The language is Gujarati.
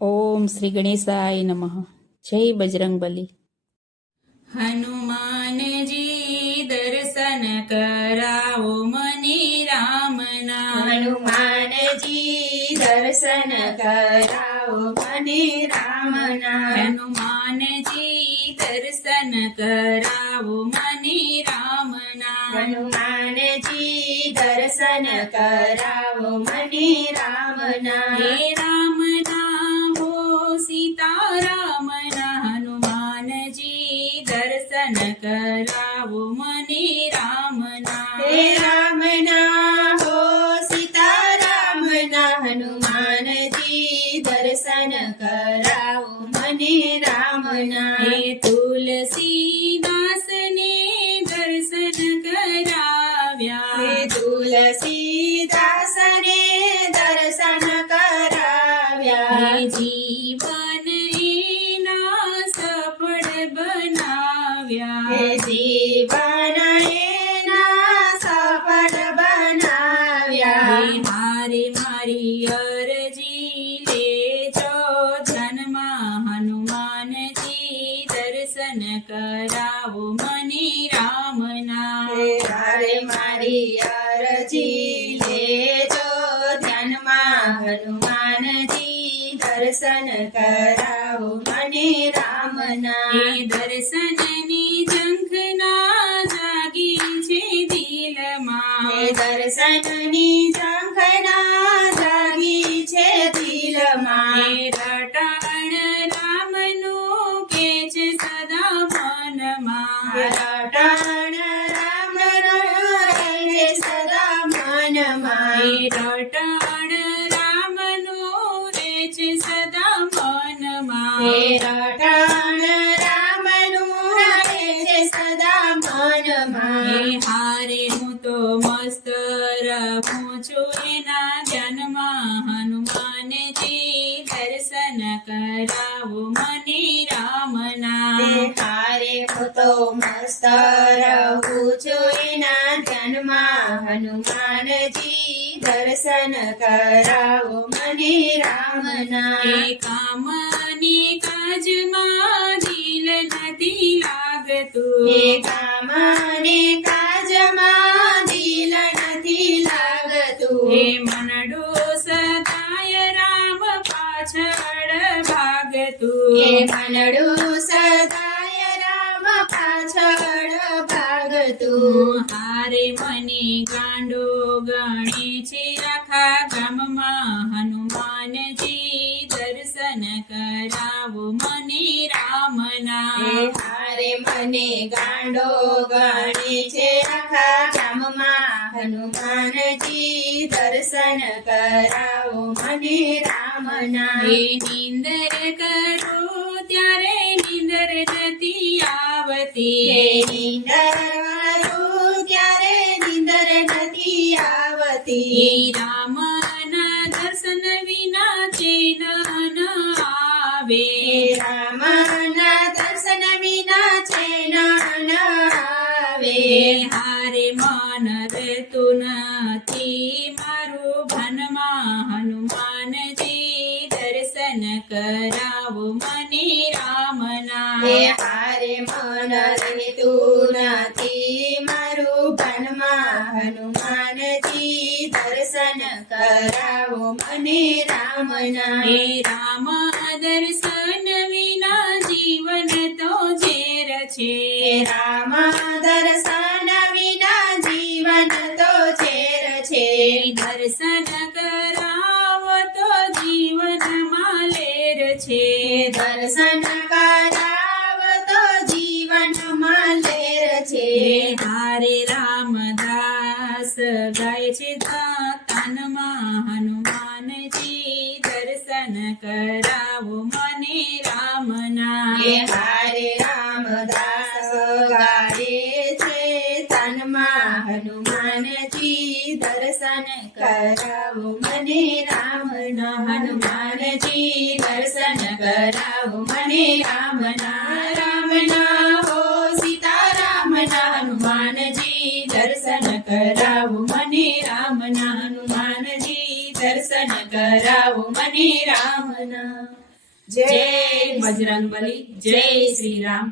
ઓમ શ્રી ગણેશાય નમઃ. જય બજરંગબલી. હનુમાનજી દર્શન કરાવો મને રામના. હનુમાનજી દર્શન કરાવો મને રામના. હનુમાનજી દર્શન કરાવો મને રામના. હનુમાનજી દર્શન કરાવો મને રામના. હે રામના હો સીતારામના. હનુમાનજી દર્શન કરાવો મને રામના. હે રામના હો સીતારામના. હનુમાનજી દર્શન કરાવો મને રામના. હે તુલસીદાસને દર્શન કરાવ્યા. હે તુલસીદાસને દર્શન કરાવ્યા. હે જીવન એના સફળ બનાવ્યા. હે જીવન એના સફળ બનાવ્યા. હે મારે મારી અરજી લેજો જન્મા. હનુમાનજી દર્શન કરાવો મને રામના. હે તારે મારી અરજી લેજો ધ્યાનમાં. હનુમાનજી દર્શન કરાવો મને રામના. હે દર્શનની ઝંખના જાગી છે દિલમાં. હે દર્શનની ઝંખના જાગી છે દિલમાં. હે રટાણ રામનું કે છે સદા મનમાં. રટાણ રામનો રહે સદા મનમાં. હે રટાણ રામનું રે છે સદા મનમાં. હે રટાણ રામનું રહે છે સદા મનમાં. હે હારે હું તો મસ્ત રહું છું એના ધ્યાનમાં. હનુમાનજી દર્શન કરાવો મને રામના. હે હારે હું તો મસ્ત રહું છું એના ધ્યાનમાં. હનુમાનજી દર્શન કરાવો મને રામના. હે કામની કાજમાં દિલ નથી લાગતું. હે કામને કાજમાં દિલ નથી લાગતું. હે મનડો સદાય રામ પાછળ ભાગતું. હે મનડું સદાય રામ પાછળ ભાગતું. હારે મને ગાંડો ગણે છે આખા ગામમાં. હનુમાનજી દર્શન કરાવો મને રામના. હે હારે મને ગાંડો ગણે છે આખા ગામમાં. હનુમાનજી દર્શન કરાવો મને રામના. હે નીંદર કરું ત્યારે નીંદર નથી આવતી. હે નીંદર વાળું ત્યારે નીંદર નથી આવતી. હે રામના દર્શન વિના ચેન ન આવે. હે રામના દર્શન વિના ચેન ન આવે. હે હારે મન રહેતું નથી મારું ભાનમાં. હનુમાનજી દર્શન કરાવો મને રામના. હે હારે મન રહેતું નથી મારું ભાનમાં. હનુમાનજી દર્શન કરાવો મને રામના. હે રામ દર્શન વિના જીવન તો ઝેર છે. હે રામ દર્શન વિના જીવન તો ઝેર છે. દર્શન કરાવો તો જીવનમાં લેર છે. દર્શન કરાવ તો જીવનમાં લેર છે. હારે રામદાસ ગાય છે તાનમાં. હનુમાનજી દર્શન કરાવો મને રામના. હે હારે રામદાસ ગાડે છે તનમાં. હનુમાનજી દર્શન કરાવો મને રામના. હનુમાનજી દર્શન કરાવો મને રામના. રામના હો સીતારામના. હનુમાનજી દર્શન કરાવો કરાવો મને રામના હનુમાનજી દર્શન કરાવો મને રામના જય બજરંગબલી જય શ્રી રામ